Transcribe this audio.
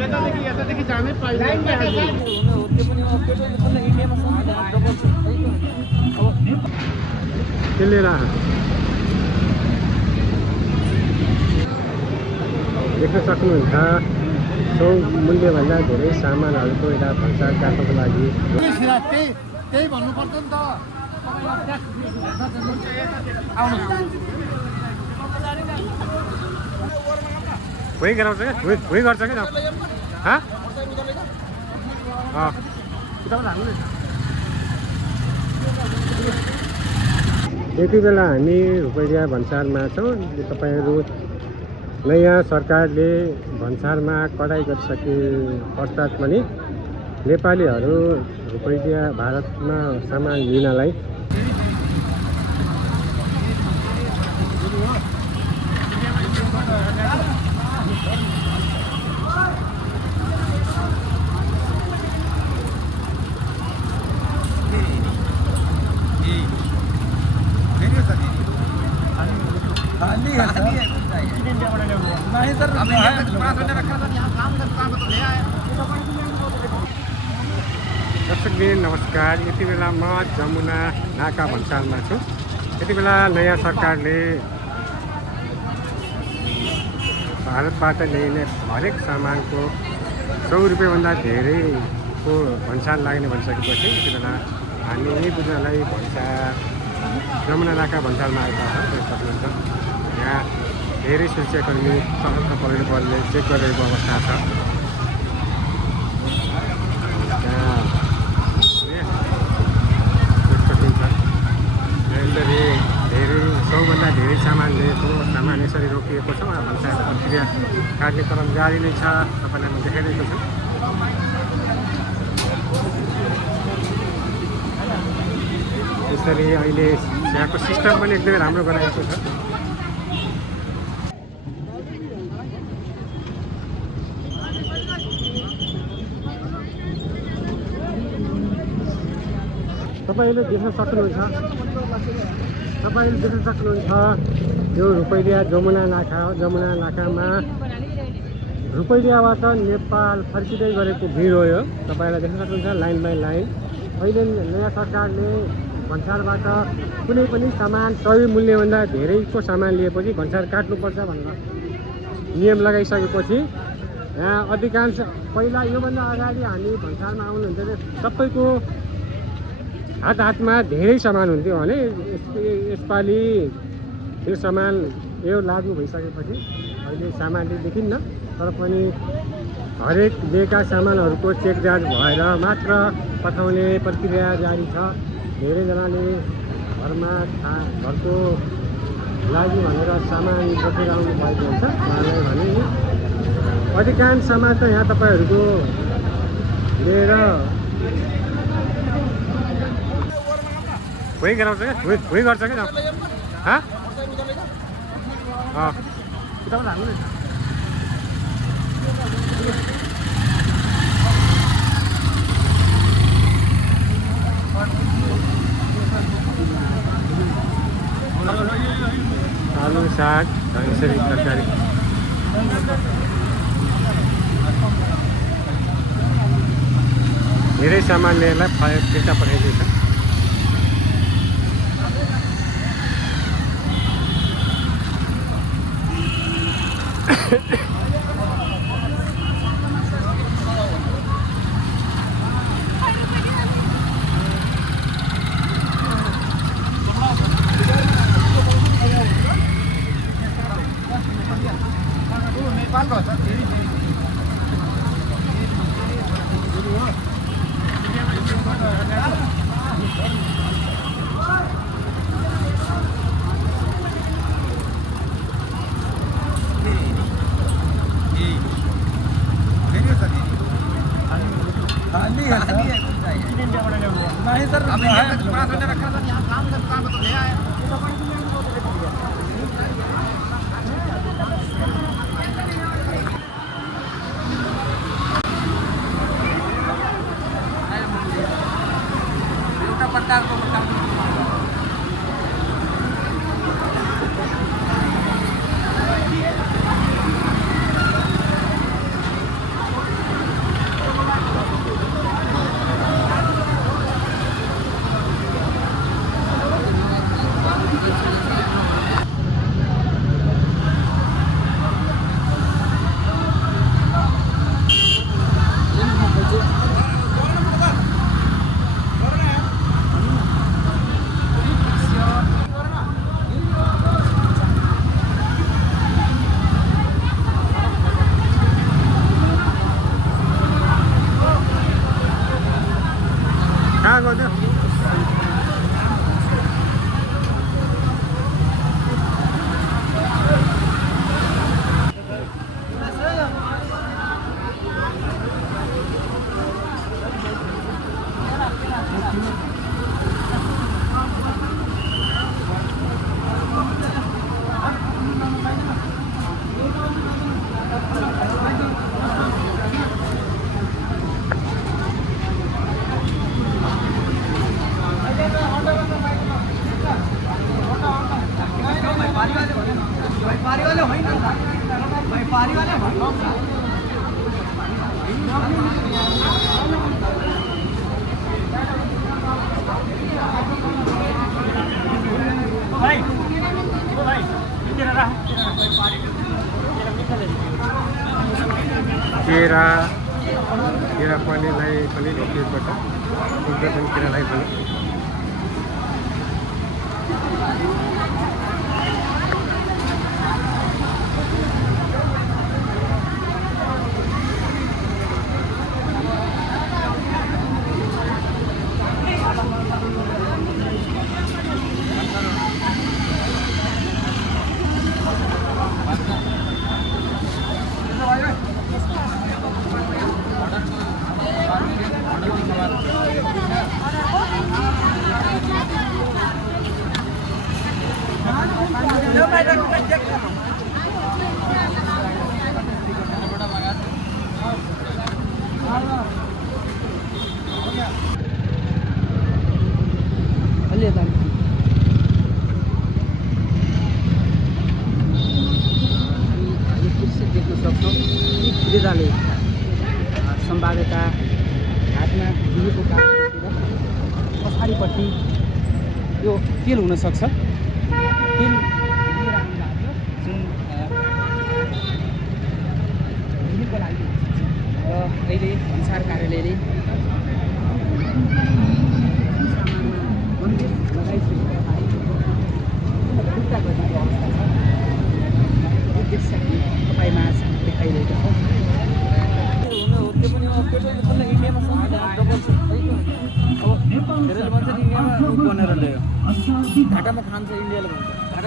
यतादेखि जानै पाइँदैन त्यसले देख्न सक्नुहुन्छ सौ मूल्यभन्दा धेरै सामानहरूको यता भन्सार काट्नको लागि त्यही भन्नुपर्छ नि त भुइँ गराउँछ क्या भुइँ गर्छ क्या यति बेला हामी रुपैयाँ भन्सारमा छौँ। तपाईँहरू नयाँ सरकारले भन्सारमा कडाई गरिसके पश्चात पनि नेपालीहरू रुपैयाँ भारतमा सामान लिनलाई दर्शकबिन नमस्कार। यति बेला म जमुना नाका भन्सारमा छु। यति बेला नयाँ सरकारले भारतबाट ल्याइने हरेक सामानको 100 रुपियाँभन्दा धेरैको भन्सार लाग्ने भनिसकेपछि यति बेला हामी यही बुझ्नलाई भन्सार जमुना नाका भन्सारमा आएका सक्नुहुन्छ। यहाँ धेरै सुरक्षाकर्मी सशस्त्र प्रहरी बलले चेक गरिरहेको अवस्था छ। धेरै 100भन्दा धेरै सामान लिएको सामान यसरी रोकिएको छ। भन्सार प्रक्रिया काट्ने क्रम जारी नै छ। तपाईँलाई म देखाइरहेको छु। यसरी अहिले यहाँको सिस्टम पनि एकदमै राम्रो बनाएको छ। तपाईँले देख्न सक्नुहुन्छ यो रुपैयाँ जमुना नाका हो। जमुना नाकामा रुपैयाँबाट नेपाल फर्किँदै गरेको भिड हो यो। तपाईँलाई देख्न सक्नुहुन्छ लाइन बाई लाइन। अहिले नयाँ सरकारले भन्सारबाट कुनै पनि सामान 100 मूल्यभन्दा धेरैको सामान लिएपछि भन्सार काट्नुपर्छ भनेर नियम लगाइसकेपछि यहाँ अधिकांश पहिला योभन्दा अगाडि हामी भन्सारमा आउनुहुन्थ्यो सबैको हातमा धेरै सामान हुन्थ्यो भने यसपालि त्यो सामान यो लागु भइसकेपछि अहिले सामानले देखिन्न। तर पनि हरेक दिएका सामानहरूको चेक जाँच भएर मात्र पठाउने प्रक्रिया जारी छ। धेरैजनाले घरको लागि भनेर सामान बोकेर आउनु भएको हुन्छ। उहाँलाई भने अधिकांश सामान त यहाँ तपाईँहरूको लिएर भुइँ गराउँछ क्या भुइँ गर्छ क्या किताबबाट हाल्नु आलु साग यसरी तरकारी धेरै सामान लिएरलाई फिर्ता पठाइदिन्छ। नहीं सर, अभी रखा था यहाँ काम तो ले आया। केरा पनिरलाई पनि रोकिएको छ उब्जनी केरालाई पनि सम्वादका हातमा दिएको कागजतिर पछाडिपट्टि यो तेल हुनसक्छ तेल जुन दिनको लागि र अहिले भन्सार कार्यालयले फिर्ता गरिएको अवस्था छ उद्देश्य तपाईँमा देखाइरहेको छ त्यो पनि पेट्रोल इन्डियामा डबल छ है अब धेरैले भन्छ नि इन्डियामा बनेर ल्यायो घाटामा खान्छ इन्डियाले भन्छ